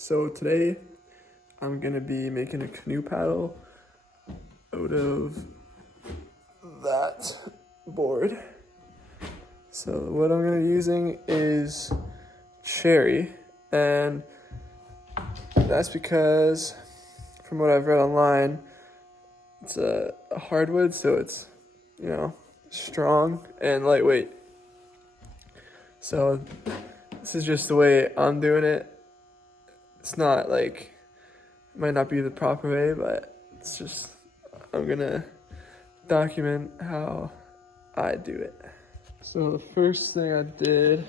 So today I'm gonna be making a canoe paddle out of that board. So what I'm gonna be using is cherry, and that's because from what I've read online, it's a hardwood, so it's, strong and lightweight. So this is just the way I'm doing it. It's not like, it might not be the proper way, but it's just, I'm gonna document how I do it. So the first thing I did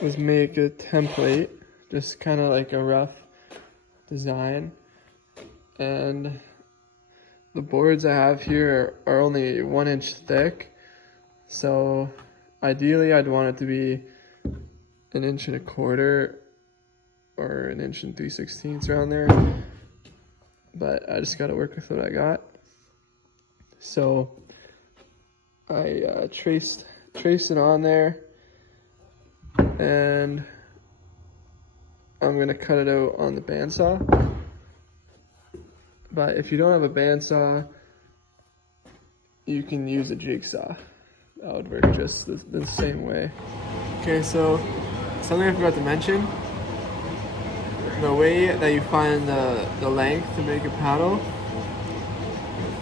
was make a template, just kind of like a rough design. And the boards I have here are only 1 inch thick. So ideally I'd want it to be 1 1/4 inches or 1 3/16 inches around there. But I just gotta work with what I got. So I traced it on there, and I'm gonna cut it out on the bandsaw. But if you don't have a bandsaw, you can use a jigsaw. That would work just the same way. Okay, so something I forgot to mention. The way that you find the length to make a paddle,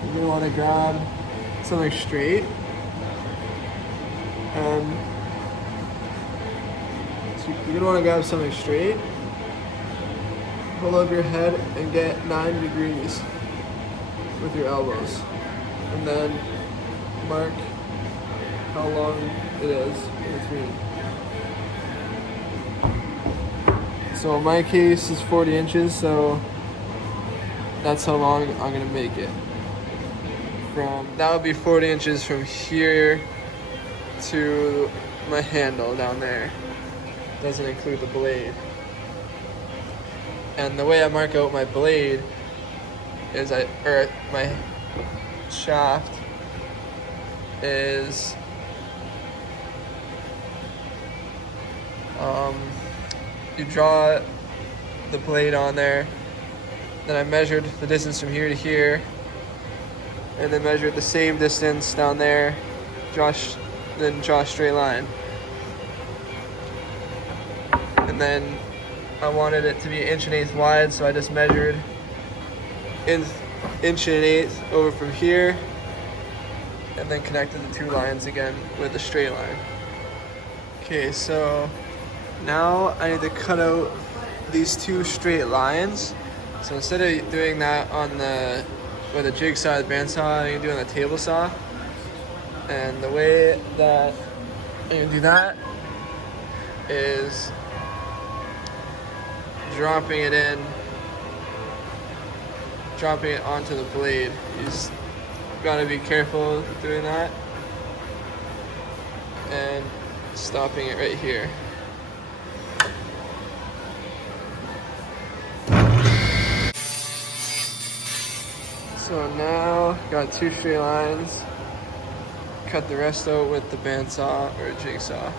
you're gonna wanna grab something straight. So you're gonna wanna grab something straight, hold up your head and get 90 degrees with your elbows. And then mark how long it is in between. So in my case it's 40 inches, so that's how long I'm gonna make it. That would be 40 inches from here to my handle down there. Doesn't include the blade. And the way I mark out my blade is my shaft is you draw the blade on there. Then I measured the distance from here to here, and then measured the same distance down there. Then draw a straight line. And then I wanted it to be 1 1/8 inches wide, so I just measured 1 1/8 inches over from here, and then connected the two lines again with a straight line. Okay, so now I need to cut out these two straight lines. So instead of doing that with a jigsaw or bandsaw, you can do it on a table saw. And the way that you do that is dropping it onto the blade. You just gotta be careful doing that, and stopping it right here. So now got two straight lines. Cut the rest out with the bandsaw or a jigsaw.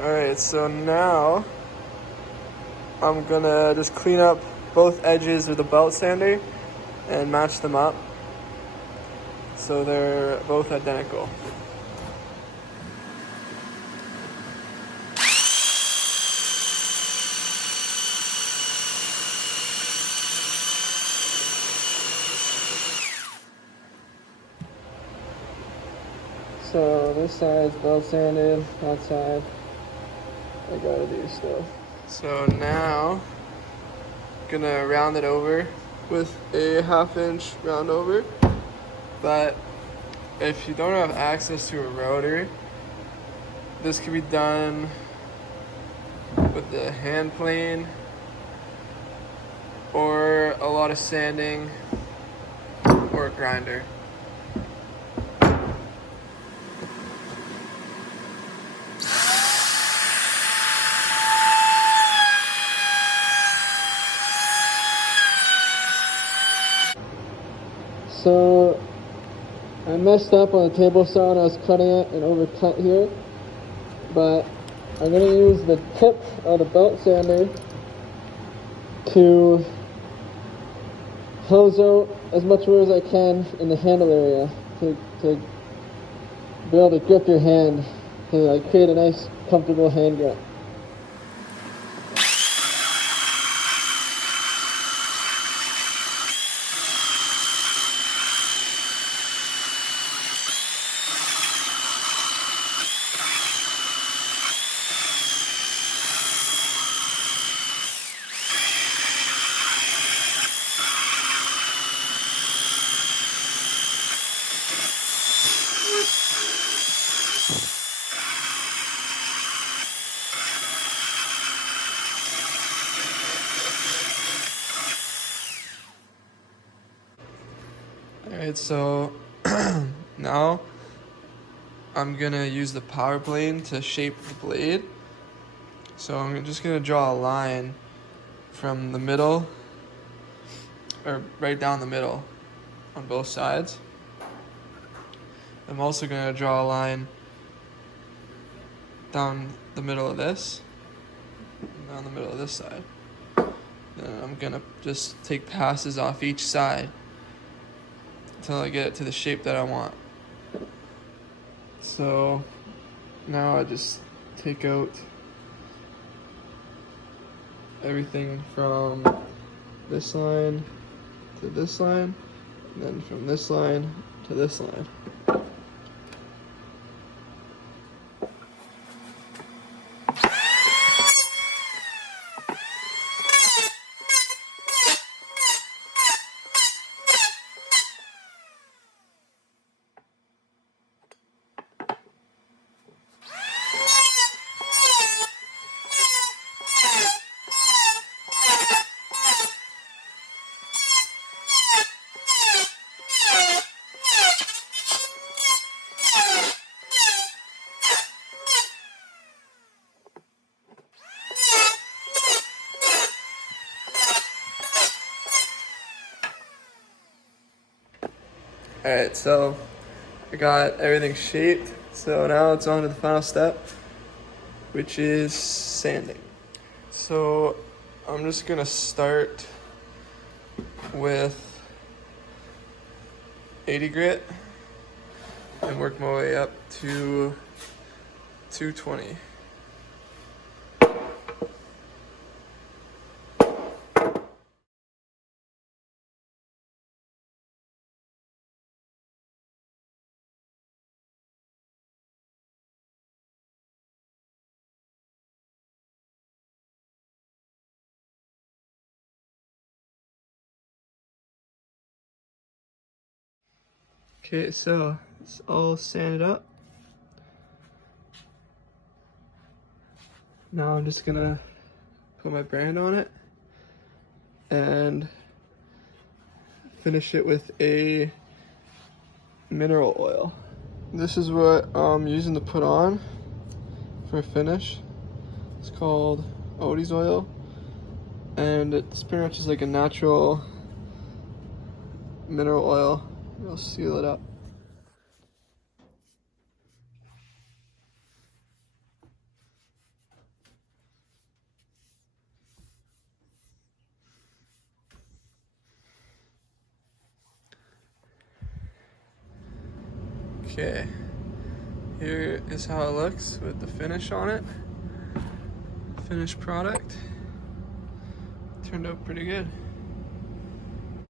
Alright, so now I'm gonna just clean up both edges with a belt sander and match them up so they're both identical. So this side's belt sanded, that side I gotta do still. So now, gonna round it over with a 1/2 inch round over. But if you don't have access to a router, this can be done with the hand plane or a lot of sanding or a grinder. So I messed up on the table saw when I was cutting it and overcut here, but I'm going to use the tip of the belt sander to hose out as much wood as I can in the handle area to be able to grip your hand, to like create a nice comfortable hand grip. Alright, so now I'm gonna use the power plane to shape the blade. So I'm just gonna draw a line from the middle, or right down the middle on both sides. I'm also gonna draw a line down the middle of this, and down the middle of this side. Then I'm gonna just take passes off each side until I get it to the shape that I want. So now I just take out everything from this line to this line, and then from this line to this line. Alright, so I got everything shaped, so now it's on to the final step, which is sanding. So I'm just gonna start with 80 grit and work my way up to 220. Okay, so it's all sanded up. Now I'm just gonna put my brand on it and finish it with a mineral oil. This is what I'm using to put on for a finish. It's called Odie's oil, and it's pretty much just like a natural mineral oil. It'll seal it up. Okay, here is how it looks with the finish on it. Finished product. Turned out pretty good.